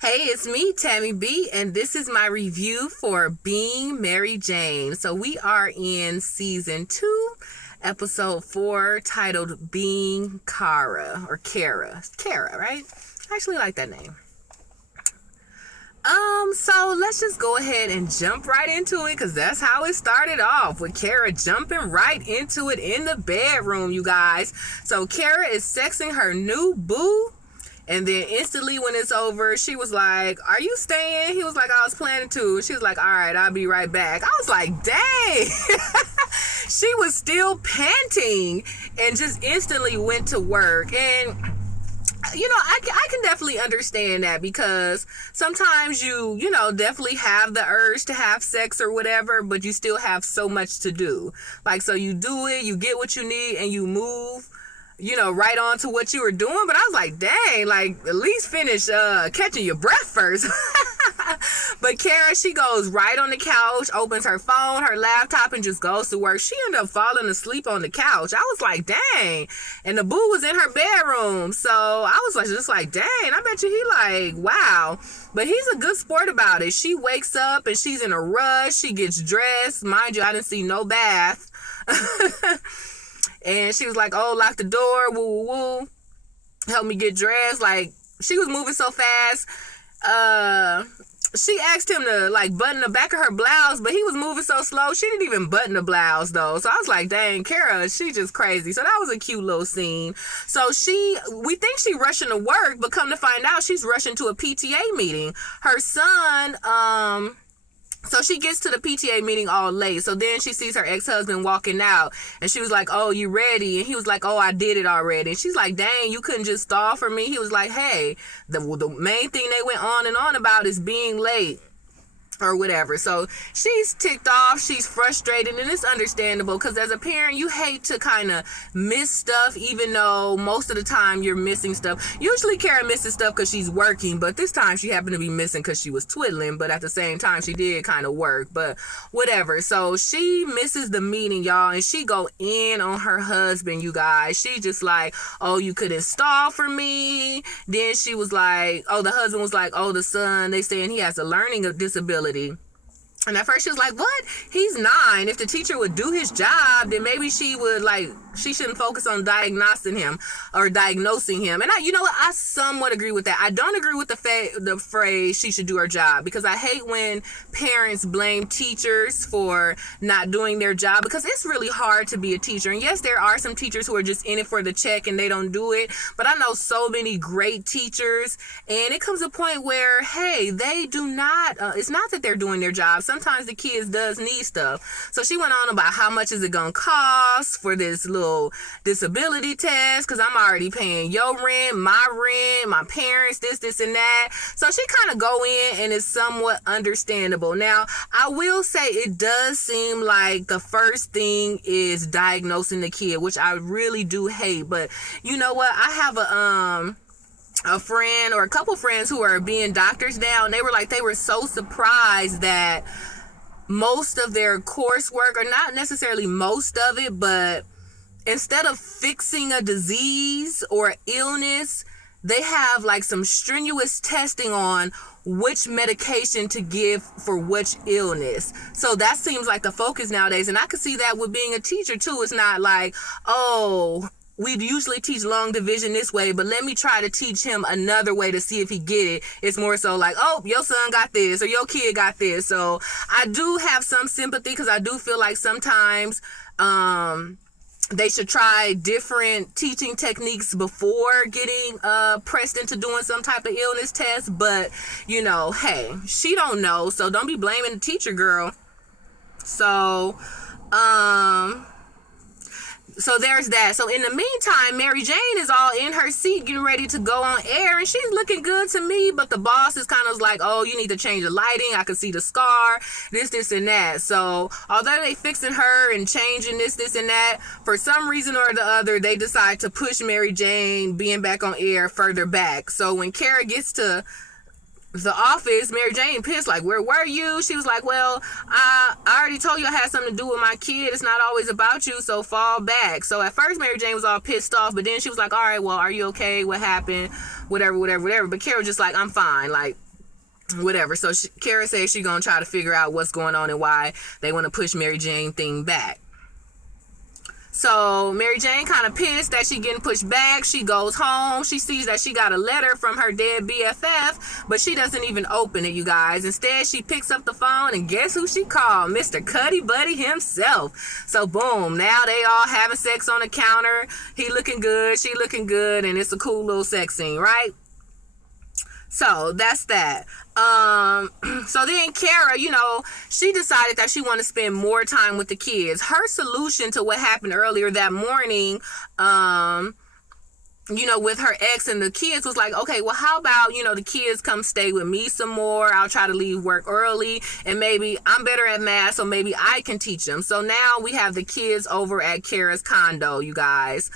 Hey, it's me, Tammy B, and this is my review for Being Mary Jane. So we are in season 2, episode 4, titled Being Kara, or Kara. Kara, right? I actually like that name. So let's just go ahead and jump right into it, because that's how it started off, with Kara jumping right into it in the bedroom, you guys. So Kara is sexing her new boo. And then instantly when it's over, she was like, "Are you staying?" He was like, "I was planning to." She was like, "All right, I'll be right back." I was like, dang. She was still panting and just instantly went to work. And, I can definitely understand that, because sometimes you definitely have the urge to have sex or whatever, but you still have so much to do. Like, so you do it, you get what you need, and you move right on to what you were doing. But I was like, dang, like, at least finish catching your breath first. But Kara, she goes right on the couch, opens her phone, her laptop, and just goes to work. She ended up falling asleep on the couch. I was like, dang. And the boo was in her bedroom. So I was just like, dang, I bet you he like, wow. But he's a good sport about it. She wakes up and she's in a rush. She gets dressed. Mind you, I didn't see no bath. And she was like, "Oh, lock the door, woo, woo, woo. Help me get dressed." Like, she was moving so fast. She asked him to, like, button the back of her blouse, but he was moving so slow, she didn't even button the blouse, though. So I was like, dang, Kara, she just crazy. So that was a cute little scene. So we think she rushing to work, but come to find out, she's rushing to a PTA meeting. Her son, so she gets to the PTA meeting all late. So then she sees her ex-husband walking out, and she was like, "Oh, you ready?" And he was like, "Oh, I did it already." And she's like, "Dang, you couldn't just stall for me?" He was like, "Hey, the main thing they went on and on about is being late." Or whatever. So she's ticked off, she's frustrated, and it's understandable, because as a parent, you hate to kind of miss stuff, even though most of the time you're missing stuff. Usually Kara misses stuff because she's working, but this time she happened to be missing because she was twiddling, but at the same time she did kind of work, but whatever. So she misses the meeting, y'all, and she go in on her husband, you guys. She just like, "Oh, you couldn't stall for me." Then she was like, the husband was like, "Oh, the son, they saying he has a learning disability." And at first she was like, "What? He's 9. If the teacher would do his job, then maybe she shouldn't focus on diagnosing him. And I somewhat agree with that. I don't agree with the phrase "she should do her job," because I hate when parents blame teachers for not doing their job, because it's really hard to be a teacher. And yes, there are some teachers who are just in it for the check and they don't do it. But I know so many great teachers, and it comes a point where, hey, they do not, it's not that they're doing their job. Sometimes the kids does need stuff. So she went on about how much is it gonna cost for this little disability test, because I'm already paying your rent, my parents, this and that. So she kind of go in, and it's somewhat understandable. Now, I will say it does seem like the first thing is diagnosing the kid, which I really do hate. But you know what? I have a friend or a couple friends who are being doctors now, and they were so surprised that most of their coursework, or not necessarily most of it, but instead of fixing a disease or illness, they have like some strenuous testing on which medication to give for which illness. So that seems like the focus nowadays, and I could see that with being a teacher too. It's not like, "Oh, we usually teach long division this way, but let me try to teach him another way to see if he get it." It's more so like, "Oh, your son got this," or "Your kid got this." So I do have some sympathy, because I do feel like sometimes they should try different teaching techniques before getting pressed into doing some type of illness test. But hey, she don't know, so don't be blaming the teacher, girl. So there's that. So in the meantime, Mary Jane is all in her seat getting ready to go on air, and she's looking good to me, but the boss is kind of like, "Oh, you need to change the lighting. I can see the scar, this and that." So although they fixing her and changing this and that, for some reason or the other, they decide to push Mary Jane being back on air further back. So when Kara gets to the office, Mary Jane pissed, like, "Where were you?" She was like, "Well, I already told you I had something to do with my kid. It's not always about you, so fall back." So at first Mary Jane was all pissed off, but then she was like, "All right, well, are you okay? What happened? Whatever. But Kara just like, "I'm fine. Like, whatever. So Kara says she's gonna try to figure out what's going on and why they want to push Mary Jane thing back. So Mary Jane kind of pissed that she getting pushed back. She goes home. She sees that she got a letter from her dead BFF, but she doesn't even open it, you guys. Instead, she picks up the phone, and guess who she called? Mr. Cuddy Buddy himself. So boom, now they all having sex on the counter. He looking good, she looking good, and it's a cool little sex scene, right? So that's that. So then Kara, she decided that she wanted to spend more time with the kids. Her solution to what happened earlier that morning, with her ex and the kids was like, okay, well, how about, the kids come stay with me some more. I'll try to leave work early, and maybe I'm better at math, so maybe I can teach them. So now we have the kids over at Kara's condo, you guys.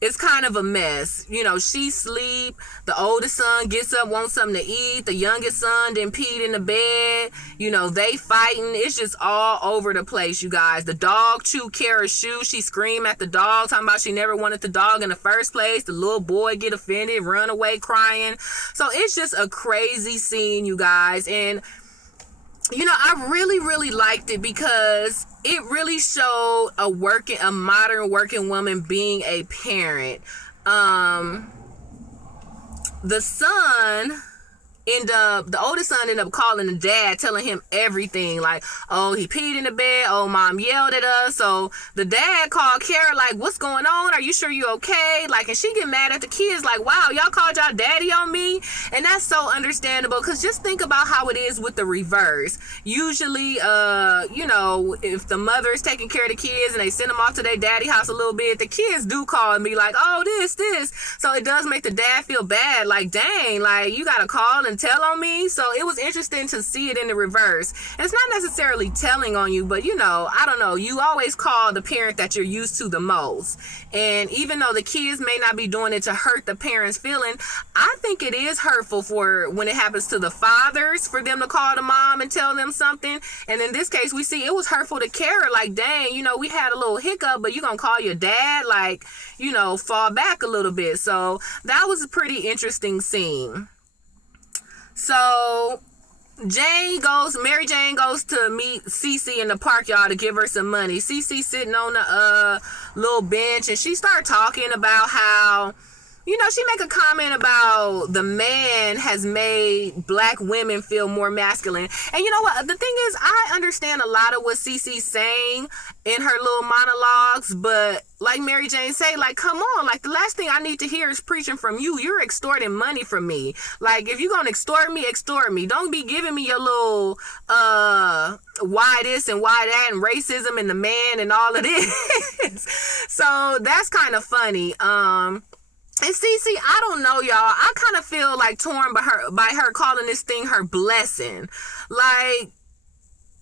It's kind of a mess. She sleep. The oldest son gets up, wants something to eat. The youngest son then peed in the bed. They fighting. It's just all over the place, you guys. The dog chewed Kara's shoe. She screamed at the dog, talking about she never wanted the dog in the first place. The little boy get offended, run away crying. So it's just a crazy scene, you guys. And I really, really liked it because it really showed a modern working woman being a parent. The oldest son ended up calling the dad, telling him everything. Like, oh, he peed in the bed. Oh, mom yelled at us. So the dad called Kara, like, what's going on? Are you sure you okay? Like, and she get mad at the kids, like, wow, y'all called y'all daddy on me? And that's so understandable, because just think about how it is with the reverse. Usually, if the mother is taking care of the kids and they send them off to their daddy house a little bit, the kids do call and be like, oh, this. So it does make the dad feel bad. Like, dang, like, you got to call and tell on me. So it was interesting to see it in the reverse. And it's not necessarily telling on you, but I don't know, you always call the parent that you're used to the most. And even though the kids may not be doing it to hurt the parents' feeling, I think it is hurtful for when it happens to the fathers, for them to call the mom and tell them something. And in this case, we see it was hurtful to Kara. Like, dang, we had a little hiccup, but you gonna call your dad? Like, fall back a little bit. So that was a pretty interesting scene. So Mary Jane goes to meet Cece in the park, y'all, to give her some money. Cece sitting on the little bench, and she started talking about how, she make a comment about the man has made black women feel more masculine. And you know what? The thing is, I understand a lot of what Cece's saying in her little monologues, but like Mary Jane say, like, come on, like, the last thing I need to hear is preaching from you. You're extorting money from me. Like, if you're gonna extort me. Don't be giving me your little why this and why that and racism and the man and all of this. So that's kind of funny. And Cece, I don't know, y'all. I kind of feel like torn by her calling this thing her blessing. Like,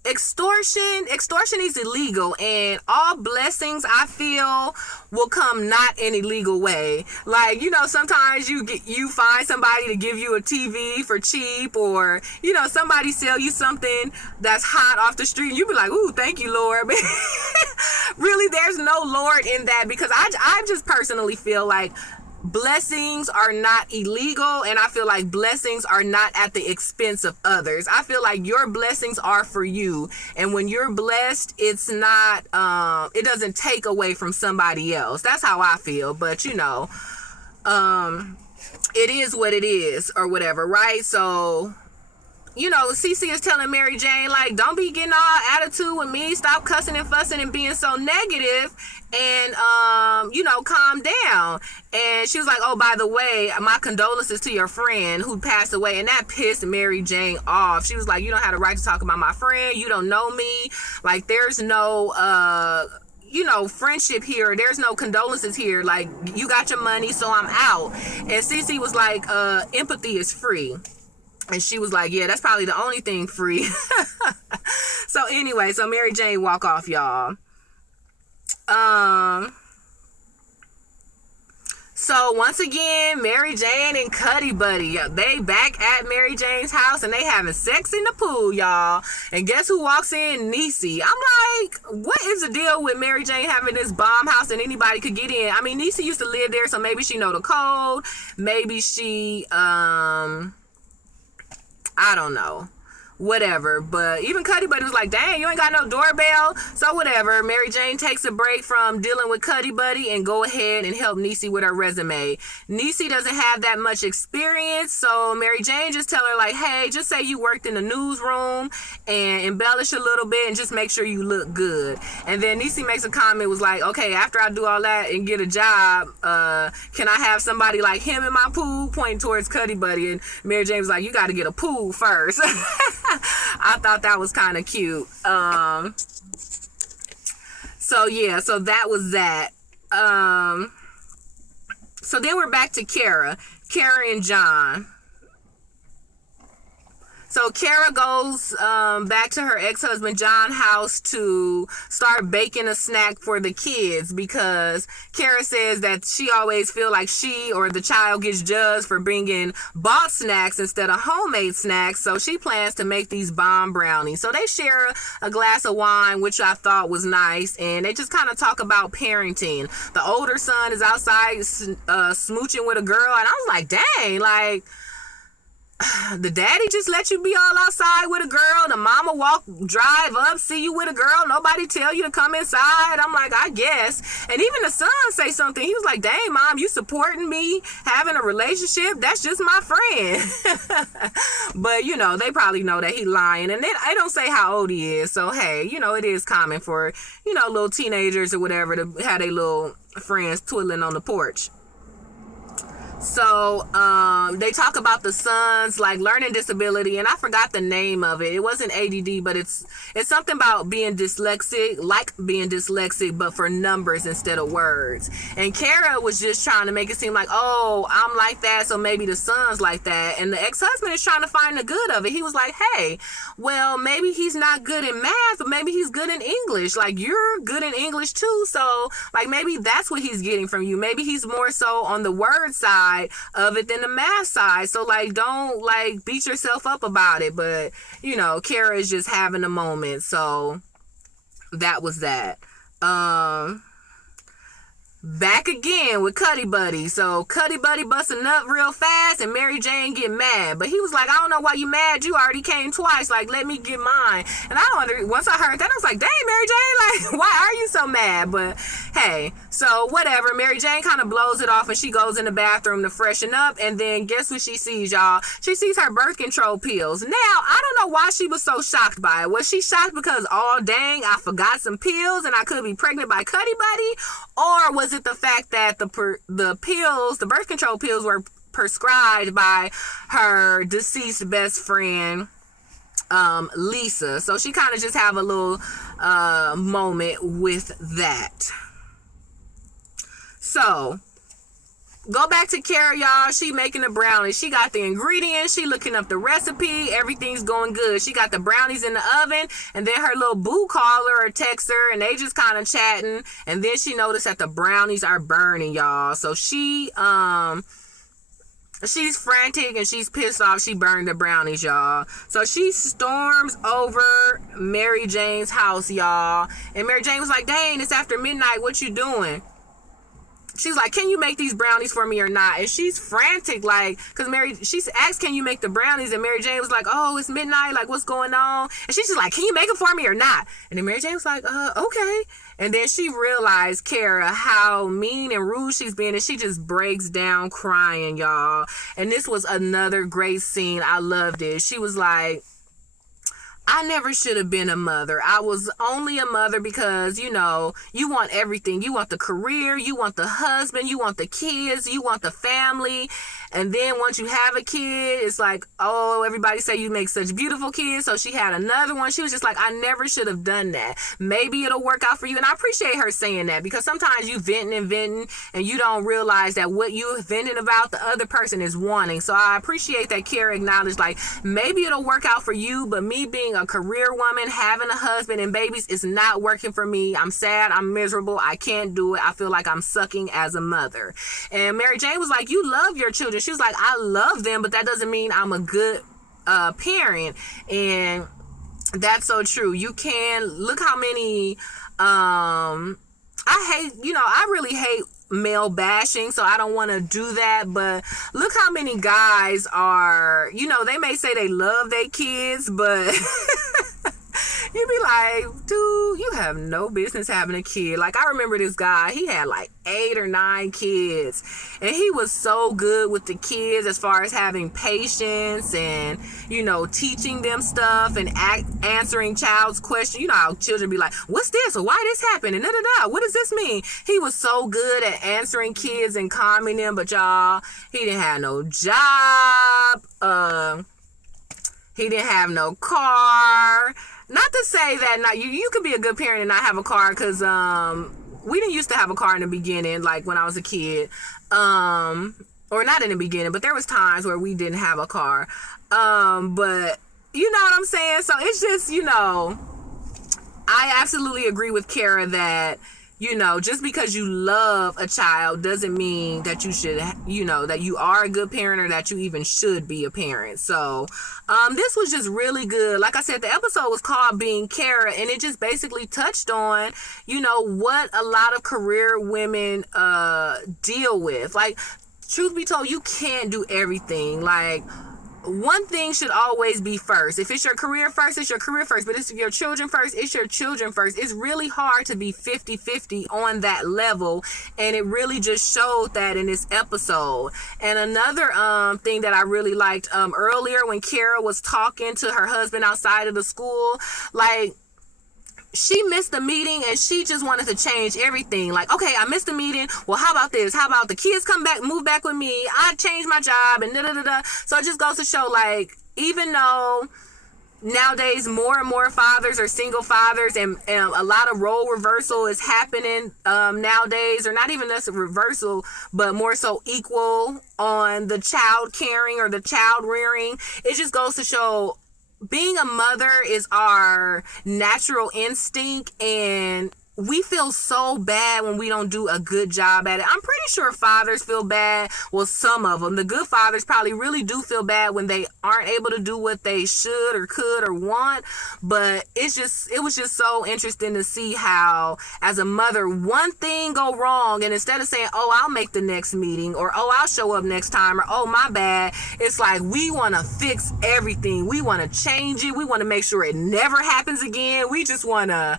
extortion is illegal, and all blessings, I feel, will come not in a legal way. Like, sometimes you find somebody to give you a TV for cheap, or somebody sell you something that's hot off the street, and you be like, ooh, thank you, Lord. Really, there's no Lord in that, because I just personally feel like blessings are not illegal, and I feel like blessings are not at the expense of others. I feel like your blessings are for you, and when you're blessed, it's not it doesn't take away from somebody else. That's how I feel. But it is what it is, or whatever, right? So Cece is telling Mary Jane, like, don't be getting all attitude with me. Stop cussing and fussing and being so negative, and calm down. And she was like, oh, by the way, my condolences to your friend who passed away. And that pissed Mary Jane off. She was like, you don't have the right to talk about my friend. You don't know me. Like, there's no friendship here. There's no condolences here. Like, you got your money, so I'm out. And Cece was like, empathy is free. And she was like, yeah, that's probably the only thing free. So anyway, so Mary Jane walk off, y'all. So once again, Mary Jane and Cuddy Buddy, they back at Mary Jane's house and they having sex in the pool, y'all. And guess who walks in? Niecy. I'm like, what is the deal with Mary Jane having this bomb house and anybody could get in? I mean, Niecy used to live there, so maybe she know the code. Maybe she, I don't know. Whatever, but even Cuddy Buddy was like, dang, you ain't got no doorbell. So whatever, Mary Jane takes a break from dealing with Cuddy Buddy and go ahead and help Niecy with her resume. Niecy doesn't have that much experience, so Mary Jane just tell her like, hey, just say you worked in the newsroom and embellish a little bit and just make sure you look good. And then Niecy makes a comment, was like, okay, after I do all that and get a job, can I have somebody like him in my pool? Pointing towards Cuddy Buddy, and Mary Jane was like, you got to get a pool first. I thought that was kind of cute. So yeah, so that was that. So then we're back to Kara and John. So Kara goes back to her ex-husband John's house to start baking a snack for the kids, because Kara says that she always feel like she or the child gets judged for bringing bought snacks instead of homemade snacks. So she plans to make these bomb brownies. So they share a glass of wine, which I thought was nice, and they just kind of talk about parenting. The older son is outside smooching with a girl, and I was like, dang, like, the daddy just let you be all outside with a girl. The mama drive up, see you with a girl. Nobody tell you to come inside. I'm like, I guess. And even the son say something. He was like, dang, mom, you supporting me having a relationship? That's just my friend. But, you know, they probably know that he lying. And they don't say how old he is. So, hey, you know, it is common for, you know, little teenagers or whatever to have their little friends twiddling on the porch. So they talk about the son's like learning disability, and I forgot the name of it. It wasn't ADD, but it's something about being dyslexic, but for numbers instead of words. And Kara was just trying to make it seem like, oh, I'm like that, so maybe the son's like that. And the ex-husband is trying to find the good of it. He was like, hey, well, maybe he's not good in math, but maybe he's good in English. Like, you're good in English too, so like maybe that's what he's getting from you. Maybe he's more so on the word side of it than the math side. So like, don't like beat yourself up about it. But you know, Kara is just having a moment. So that was that. Back again with Cuddy Buddy. So Cuddy Buddy busts a nut real fast and Mary Jane get mad. But he was like, I don't know why you mad. You already came twice. Like, let me get mine. And once I heard that, I was like, dang, Mary Jane, like, why are you so mad? But hey, so whatever. Mary Jane kind of blows it off and she goes in the bathroom to freshen up. And then guess what she sees, y'all? She sees her birth control pills. Now, I don't know why she was so shocked by it. Was she shocked because, oh, dang, I forgot some pills and I could be pregnant by Cuddy Buddy? Or was it the fact that the birth control pills were prescribed by her deceased best friend, Lisa? So she kind of just have a little moment with that. So go back to Kara, y'all. She making the brownies. She got the ingredients. She looking up the recipe. Everything's going good. She got the brownies in the oven. And then her little boo call her or text her. And they just kind of chatting. And then she noticed that the brownies are burning, y'all. So she's frantic and she's pissed off. She burned the brownies, y'all. So she storms over Mary Jane's house, y'all. And Mary Jane was like, dang, it's after midnight. What you doing? She's like, can you make these brownies for me or not? And she's frantic, like, because she asked, can you make the brownies? And Mary Jane was like, oh, it's midnight, like, what's going on? And she's just like, can you make them for me or not? And then Mary Jane was like, okay. And then she realized, Kara, how mean and rude she's been, and she just breaks down crying, y'all. And this was another great scene. I loved it. She was like, I never should have been a mother. I was only a mother because, you know, you want everything. You want the career, you want the husband, you want the kids, you want the family. And then once you have a kid, it's like, oh, everybody say you make such beautiful kids. So she had another one. She was just like, I never should have done that. Maybe it'll work out for you. And I appreciate her saying that, because sometimes you venting and you don't realize that what you venting about the other person is wanting. So I appreciate that Kara acknowledged, like, maybe it'll work out for you, but me being a career woman, having a husband and babies is not working for me. I'm sad. I'm miserable. I can't do it. I feel like I'm sucking as a mother. And Mary Jane was like, you love your children. She was like, I love them, but that doesn't mean I'm a good parent. And that's so true. You can look how many I really hate male bashing, so I don't want to do that, but look how many guys are, they may say they love their kids, but you be like, dude, you have no business having a kid. Like, I remember this guy, he had like 8 or 9 kids, and he was so good with the kids as far as having patience and, teaching them stuff and answering child's questions. You know how children be like, what's this? Or why this happened? And what does this mean? He was so good at answering kids and calming them, but y'all, he didn't have no job. He didn't have no car. Not to say that you could be a good parent and not have a car, because we didn't used to have a car in the beginning, like when I was a kid, or not in the beginning, but there was times where we didn't have a car, but you know what I'm saying? So it's just, I absolutely agree with Kara that, just because you love a child doesn't mean that you should, that you are a good parent or that you even should be a parent. So this was just really good. Like I said, the episode was called Being Kara, and it just basically touched on, what a lot of career women deal with. Like, truth be told, you can't do everything. Like, one thing should always be first. If it's your career first, it's your career first. But if your children first, it's your children first. It's really hard to be 50-50 on that level. And it really just showed that in this episode. And another thing that I really liked earlier, when Kara was talking to her husband outside of the school, like, she missed the meeting and she just wanted to change everything. Like, okay, I missed the meeting. Well, how about this? How about the kids come back, move back with me? I changed my job and da-da-da-da. So it just goes to show, like, even though nowadays more and more fathers are single fathers, and a lot of role reversal is happening nowadays, or not even necessarily reversal, but more so equal on the child caring or the child rearing. It just goes to show being a mother is our natural instinct, and we feel so bad when we don't do a good job at it. I'm pretty sure fathers feel bad. Well, some of them, the good fathers probably really do feel bad when they aren't able to do what they should or could or want. But it was just so interesting to see how, as a mother, one thing go wrong, and instead of saying, oh, I'll make the next meeting, or oh, I'll show up next time, or oh, my bad, it's like we want to fix everything. We want to change it. We want to make sure it never happens again. We just want to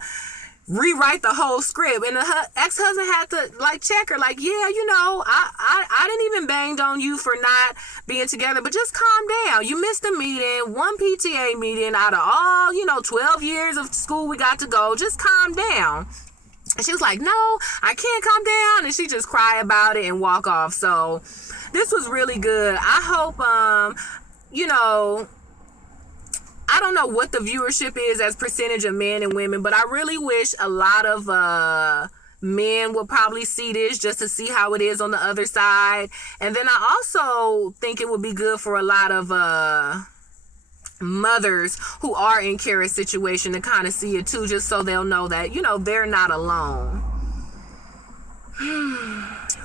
rewrite the whole script. And the ex-husband had to like check her, like, yeah, I didn't even banged on you for not being together, but just calm down. You missed a meeting, one PTA meeting out of all 12 years of school we got to go. Just calm down. And she was like, no, I can't calm down. And she just cried about it and walk off. So this was really good. I hope I don't know what the viewership is as percentage of men and women, but I really wish a lot of men would probably see this just to see how it is on the other side. And then I also think it would be good for a lot of mothers who are in Kara's situation to kind of see it too, just so they'll know that, they're not alone.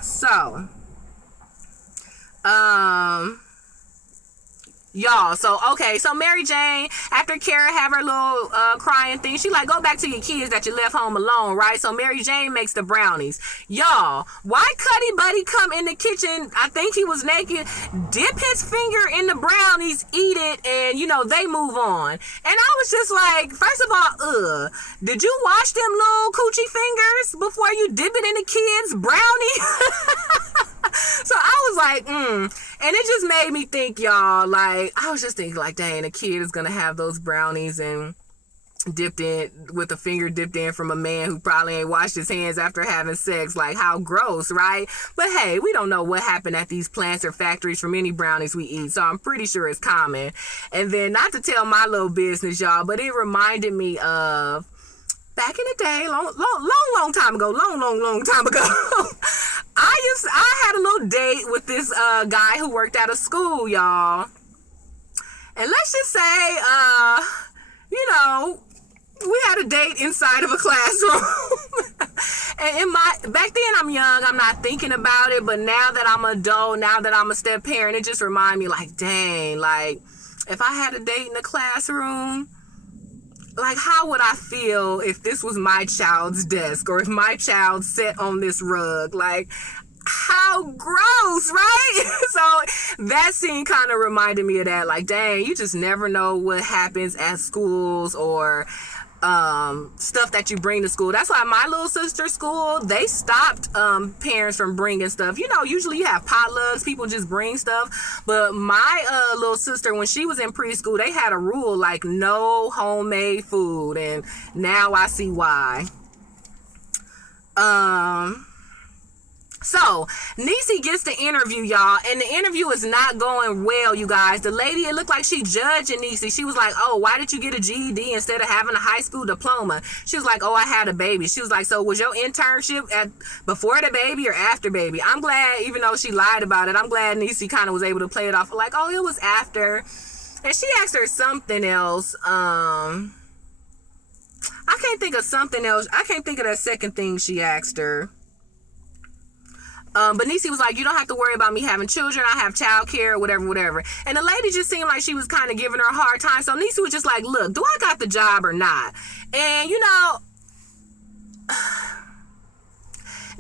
So, y'all, so Mary Jane, after Kara have her little crying thing, she like, go back to your kids that you left home alone, right? So Mary Jane makes the brownies. Y'all, why Cuddy Buddy come in the kitchen, I think he was naked, dip his finger in the brownies, eat it, and they move on. And I was just like, first of all, did you wash them little coochie fingers before you dip it in the kids' brownie? So I was like, and it just made me think, y'all, like, I was just thinking, like, dang, the kid is gonna have those brownies and dipped in with a finger dipped in from a man who probably ain't washed his hands after having sex. Like, how gross, right? But hey, we don't know what happened at these plants or factories from any brownies we eat, so I'm pretty sure it's common. And then, not to tell my little business, y'all, but it reminded me of back in the day, long time ago, long time ago. I had a little date with this guy who worked at a school, y'all. And let's just say, you know, we had a date inside of a classroom. And back then I'm young, I'm not thinking about it, but now that I'm an adult, now that I'm a step parent, it just reminds me, like, dang, like, if I had a date in the classroom, like, how would I feel if this was my child's desk, or if my child sat on this rug? Like, how gross, right? So that scene kind of reminded me of that. Like, dang, you just never know what happens at schools, or stuff that you bring to school. That's why my little sister's school, they stopped parents from bringing stuff. You know, usually you have potlucks, people just bring stuff, but my little sister, when she was in preschool, they had a rule, like, no homemade food, and now I see why. So, Niecy gets the interview, y'all, and the interview is not going well, you guys. The lady, it looked like she judging Niecy. She was like, oh, why did you get a GED instead of having a high school diploma? She was like, oh, I had a baby. She was like, so was your internship before the baby or after baby? I'm glad, even though she lied about it, I'm glad Niecy kind of was able to play it off like, oh, it was after. And she asked her something else. I can't think of something else. I can't think of that second thing she asked her. But Niecy was like, you don't have to worry about me having children. I have childcare, whatever. And the lady just seemed like she was kind of giving her a hard time. So Niecy was just like, look, do I got the job or not? And, you know,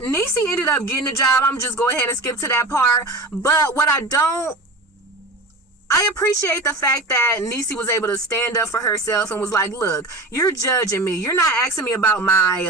Niecy ended up getting the job. I'm just go ahead and skip to that part. But what I appreciate the fact that Niecy was able to stand up for herself and was like, look, you're judging me. You're not asking me about my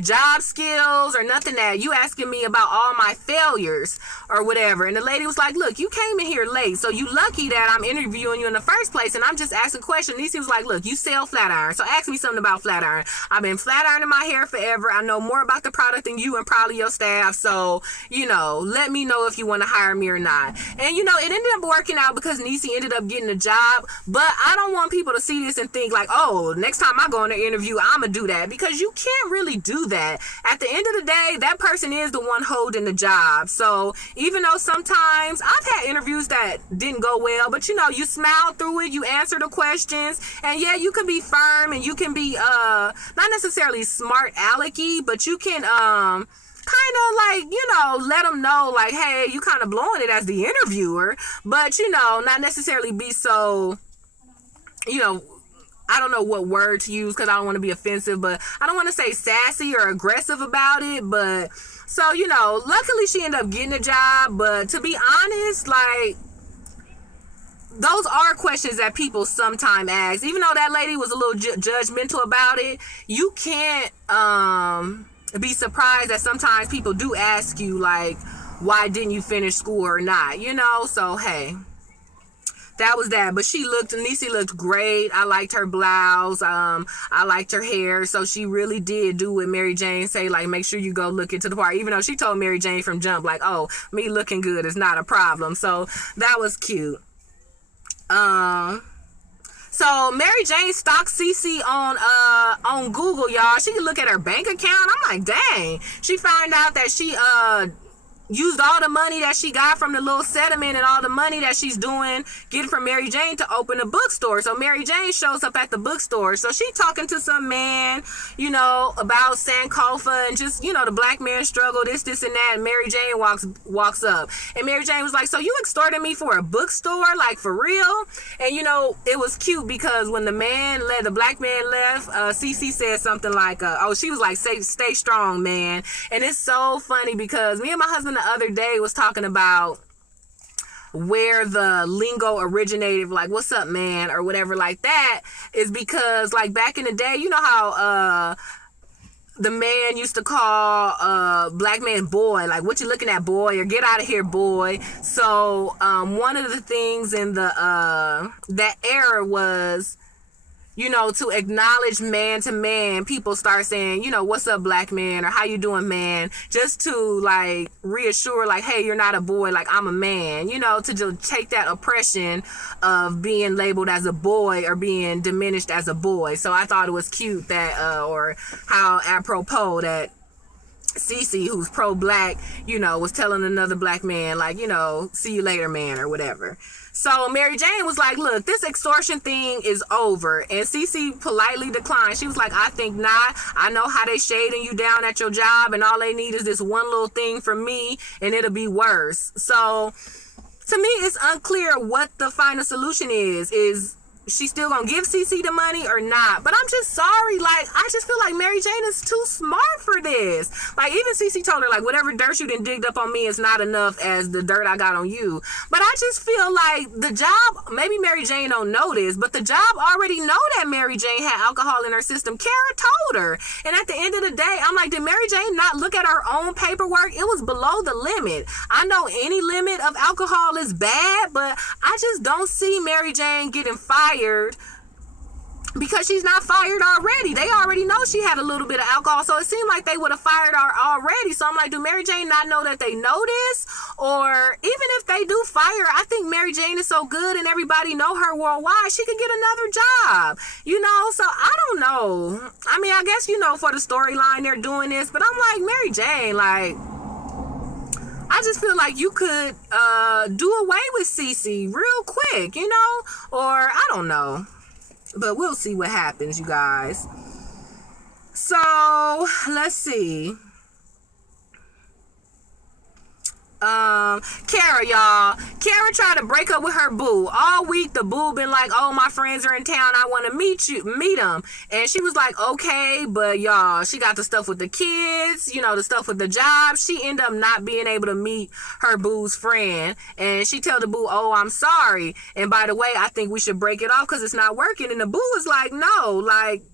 job skills or nothing, that you asking me about all my failures or whatever. And the lady was like, look, you came in here late, so you lucky that I'm interviewing you in the first place, and I'm just asking questions. Niecy was like, look, you sell flat iron, so ask me something about flat iron. I've been flat ironing my hair forever. I know more about the product than you and probably your staff, so, you know, let me know if you want to hire me or not. And, you know, it ended up working out because Niecy ended up getting a job, but I don't want people to see this and think like, oh, next time I go in the interview, I'm gonna do that, because you can't really do that. At the end of the day, that person is the one holding the job. So even though sometimes I've had interviews that didn't go well, but you know, you smile through it, you answer the questions, and yeah, you can be firm and you can be not necessarily smart alecky, but you can kind of like, you know, let them know like, hey, you kind of blowing it as the interviewer, but you know, not necessarily be so, you know, I don't know what word to use because I don't want to be offensive, but I don't want to say sassy or aggressive about it. But so, you know, luckily she ended up getting a job. But to be honest, like, those are questions that people sometimes ask. Even though that lady was a little judgmental about it, you can't be surprised that sometimes people do ask you, like, why didn't you finish school or not? You know, so hey. That was that. But Niecy looked great. I liked her blouse. I liked her hair. So she really did do what Mary Jane say, like, make sure you go look into the part. Even though she told Mary Jane from jump, like, oh, me looking good is not a problem. So that was cute. So Mary Jane stalked Cece on Google, y'all. She could look at her bank account. I'm like, dang. She found out that she used all the money that she got from the little settlement and all the money that she's getting from Mary Jane to open a bookstore. So Mary Jane shows up at the bookstore. So she talking to some man, you know, about Sankofa and just, you know, the black man struggle, this and that. And Mary Jane walks up. And Mary Jane was like, so you extorted me for a bookstore? Like, for real? And, you know, it was cute because when the black man left, Cece said something like, she was like, stay strong, man. And it's so funny because me and my husband the other day was talking about where the lingo originated, like, what's up, man, or whatever like that, is because, like, back in the day, you know how the man used to call black man boy, like, what you looking at, boy, or get out of here, boy. So one of the things in the that era was to acknowledge man to man, people start saying, what's up, black man, or how you doing, man, just to like reassure, like, hey, you're not a boy, like I'm a man, to just take that oppression of being labeled as a boy or being diminished as a boy. So I thought it was cute that, or how apropos that Cece, who's pro-black, was telling another black man, like, see you later, man, or whatever. So Mary Jane was like, look, this extortion thing is over. And Cece politely declined. She was like, I think not. I know how they shading you down at your job, and all they need is this one little thing from me, and it'll be worse. So to me, it's unclear what the final solution is. Is she still gonna give Cece the money or not? But I'm just sorry, like, I just feel like Mary Jane is too smart for this. Like, even Cece told her, like, whatever dirt you done digged up on me is not enough as the dirt I got on you. But I just feel like the job, maybe Mary Jane don't know this, but the job already know that Mary Jane had alcohol in her system. Kara told her. And at the end of the day, I'm like, did Mary Jane not look at her own paperwork? It was below the limit. I know any limit of alcohol is bad, but I just don't see Mary Jane getting fired because she's not fired already. They already know she had a little bit of alcohol, so it seemed like they would have fired her already. So I'm like, do Mary Jane not know that they know this? Or even if they do fire, I think Mary Jane is so good and everybody know her worldwide, she could get another job, so I don't know. I mean, I guess, for the storyline they're doing this, but I'm like, Mary Jane, like, I just feel like you could do away with Cece real quick, or I don't know. But we'll see what happens, you guys. So, let's see. Kara, y'all. Kara tried to break up with her boo. All week, the boo been like, oh, my friends are in town. I want to meet them. And she was like, okay, but y'all, she got the stuff with the kids, the stuff with the job. She ended up not being able to meet her boo's friend. And she tell the boo, oh, I'm sorry. And by the way, I think we should break it off because it's not working. And the boo was like, no, like,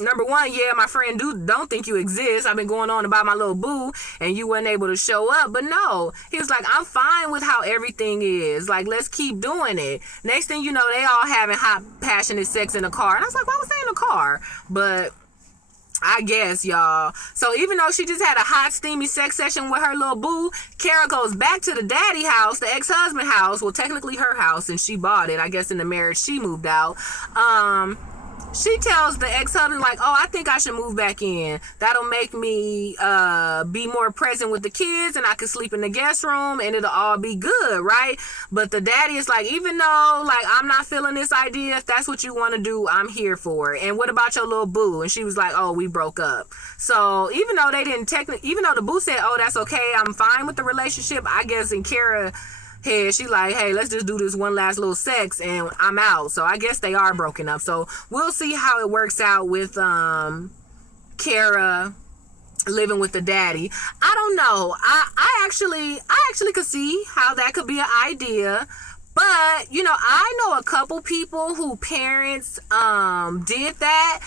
number one, yeah, my friend don't think you exist. I've been going on about my little boo and you weren't able to show up. But no, he was like, I'm fine with how everything is. Like, let's keep doing it. Next thing you know, they all having hot, passionate sex in the car. And I was like, why was they in the car? But I guess, y'all. So even though she just had a hot, steamy sex session with her little boo, Kara goes back to the daddy house, the ex-husband house. Well, technically her house, and she bought it. I guess in the marriage she moved out. She tells the ex-husband, like, oh, I think I should move back in. That'll make me be more present with the kids, and I can sleep in the guest room, and it'll all be good, right? But the daddy is like, even though, like, I'm not feeling this idea, if that's what you want to do, I'm here for it. And what about your little boo? And she was like, oh, we broke up. So even though they didn't even though the boo said, oh, that's okay, I'm fine with the relationship, I guess in Kara head, she like, hey, let's just do this one last little sex and I'm out. So I guess they are broken up. So we'll see how it works out with Kara living with the daddy. I don't know. I actually could see how that could be an idea. But, I know a couple people who parents did that.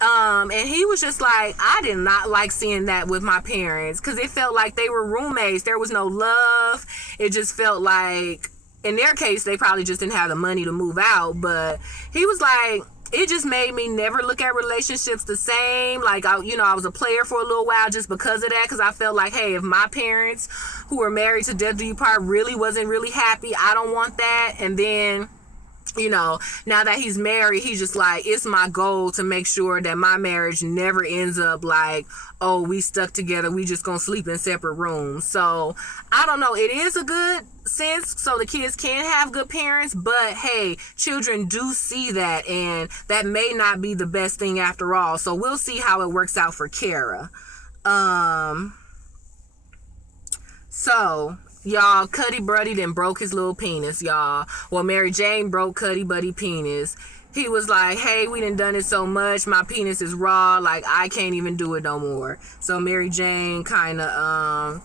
And he was just like, I did not like seeing that with my parents because it felt like they were roommates. There was no love. It just felt like, in their case, they probably just didn't have the money to move out. But he was like, it just made me never look at relationships the same. Like, I was a player for a little while just because of that. Because I felt like, hey, if my parents who were married to death do you part really wasn't really happy, I don't want that. And then, now that he's married, he's just like, it's my goal to make sure that my marriage never ends up like, oh, we stuck together, we just gonna sleep in separate rooms. So I don't know, it is a good sense so the kids can have good parents, but hey, children do see that, and that may not be the best thing after all. So we'll see how it works out for Kara. So y'all, Cuddy Buddy then broke his little penis, y'all. Well, Mary Jane broke Cuddy Buddy penis. He was like, hey, we done it so much, my penis is raw, like I can't even do it no more. So Mary Jane kind of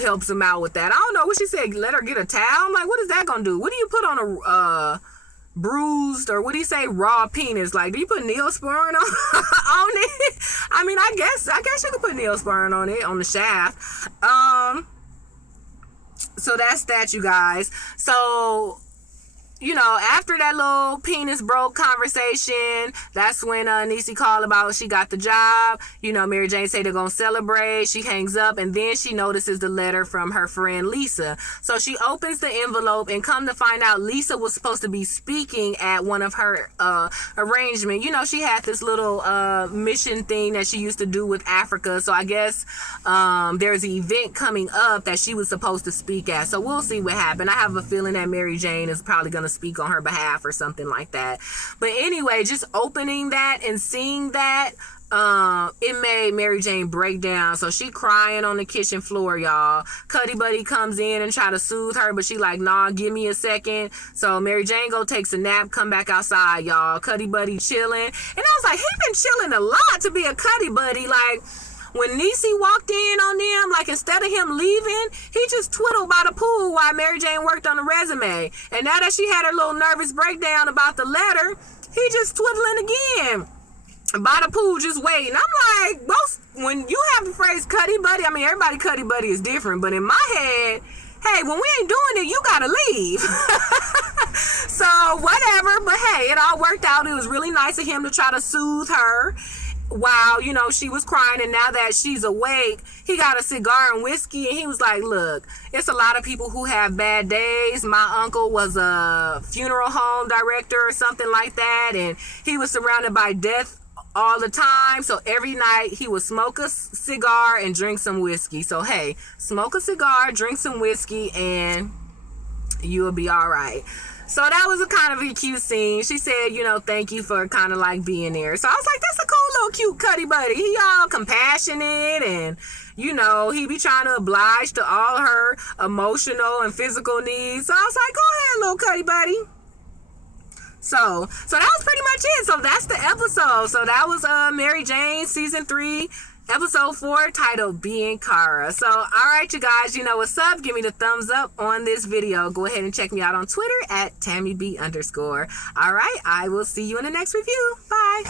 helps him out with that. I don't know what she said, let her get a towel. I'm like, what is that gonna do? What do you put on a bruised, or what do you say, raw penis? Like, do you put Neosporin on it? I mean, I guess you could put Neosporin on it, on the shaft. So that's that, you guys. So you know, after that little penis broke conversation, that's when Niecy called about she got the job. You know, Mary Jane say they're gonna celebrate. She hangs up, and then she notices the letter from her friend Lisa. So she opens the envelope, and come to find out, Lisa was supposed to be speaking at one of her arrangement. You know, she had this little mission thing that she used to do with Africa. So I guess there's an event coming up that she was supposed to speak at. So we'll see what happened. I have a feeling that Mary Jane is probably gonna speak on her behalf or something like that. But anyway, just opening that and seeing that, it made Mary Jane break down. So she crying on the kitchen floor, y'all. Cuddy Buddy comes in and try to soothe her, but she like, nah, give me a second. So Mary Jane go takes a nap, come back outside, y'all. Cuddy Buddy chilling. And I was like, he been chilling a lot to be a Cuddy Buddy. Like, when Niecy walked in on them, like, instead of him leaving, he just twiddled by the pool while Mary Jane worked on the resume. And now that she had her little nervous breakdown about the letter, he just twiddling again by the pool, just waiting. I'm like, when you have the phrase Cuddy Buddy, I mean, everybody Cuddy Buddy is different, but in my head, hey, when we ain't doing it, you gotta leave. So whatever, but hey, it all worked out. It was really nice of him to try to soothe her while, you know, she was crying. And now that she's awake, he got a cigar and whiskey, and he was like, look, it's a lot of people who have bad days. My uncle was a funeral home director or something like that, and he was surrounded by death all the time. So every night he would smoke a cigar and drink some whiskey. So hey, smoke a cigar, drink some whiskey, and you'll be all right. So that was a kind of a cute scene. She said, you know, thank you for kind of like being there. So I was like, that's a cool little cute Cuddy Buddy. He all compassionate, and, you know, he be trying to oblige to all her emotional and physical needs. So I was like, go ahead, little Cuddy Buddy. So that was pretty much it. So that's the episode. So that was Mary Jane season 3. Episode 4, titled Being Cara. So, all right, you guys, you know what's up. Give me the thumbs up on this video. Go ahead and check me out on Twitter at TammyB_. All right, I will see you in the next review. Bye.